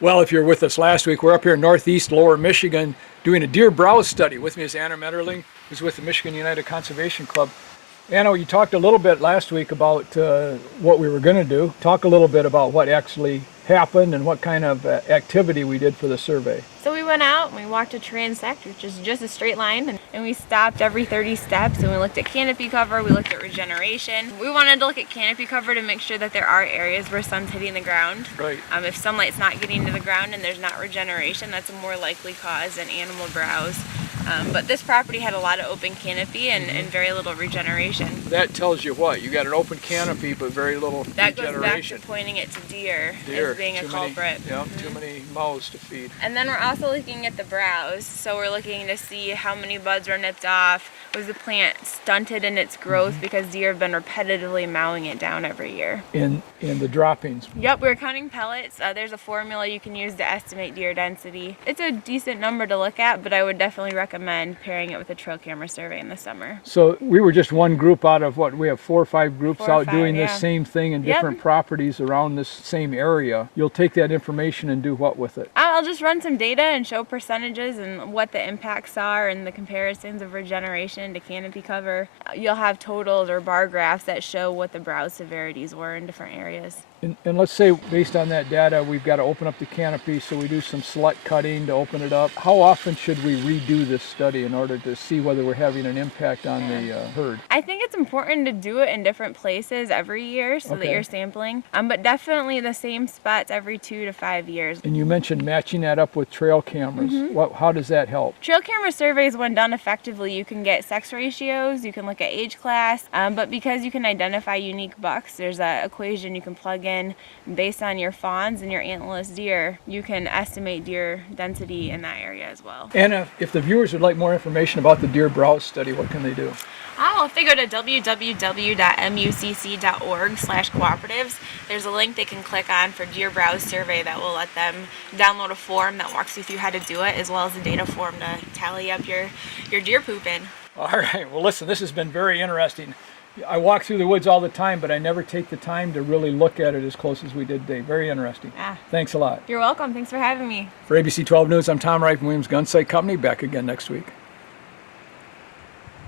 Well, if you're with us last week, we're up here in northeast Lower Michigan doing a deer browse study. With me is Anna Metterling, who's with the Michigan United Conservation Club. Anna, you talked a little bit last week about what we were going to do. Talk a little bit about what actually happened and what kind of activity we did for the survey. So we went out and we walked a transect, which is just a straight line, and we stopped every 30 steps and we looked at canopy cover, we looked at regeneration. We wanted to look at canopy cover to make sure that there are areas where sun's hitting the ground. Right. If sunlight's not getting to the ground and there's not regeneration, that's a more likely cause than animal browse. But this property had a lot of open canopy and very little regeneration. That tells you what? You got an open canopy but very little that regeneration. That goes back to pointing it to deer as being a culprit. Too many mouths to feed. And then we're also looking at the browse. So we're looking to see how many buds were nipped off. Was the plant stunted in its growth because deer have been repetitively mowing it down every year? In the droppings. Yep, we're counting pellets. There's a formula you can use to estimate deer density. It's a decent number to look at, but I would definitely recommend pairing it with a trail camera survey in the summer. So we were just one group out of what? We have 4 or 5 groups doing this same thing in different properties around this same area. You'll take that information and do what with it? I'll just run some data and show percentages and what the impacts are and the comparisons of regeneration to canopy cover. You'll have totals or bar graphs that show what the browse severities were in different areas. And let's say based on that data, we've got to open up the canopy, so we do some select cutting to open it up. How often should we redo this study in order to see whether we're having an impact on the herd? I think it's important to do it in different places every year so that you're sampling, but definitely the same spots every 2 to 5 years. And you mentioned matching that up with trail cameras. How does that help? Trail camera surveys, when done effectively, you can get sex ratios, you can look at age class, but because you can identify unique bucks, there's an equation you can plug in based on your fawns and your antlerless deer. You can estimate deer density in that area as well. And if the viewers would like more information about the deer browse study, what can they do? If they go to www.mucc.org/cooperatives, there's a link they can click on for deer browse survey that will let them download a form that walks you through how to do it, as well as a data form to tally up your deer poop in. All right, well listen, this has been very interesting. I walk through the woods all the time, but I never take the time to really look at it as close as we did today. Very interesting. Thanks a lot. You're welcome. Thanks for having me. For ABC 12 News, I'm Tom Wright from Williams Gun Sight Company. Back again next week.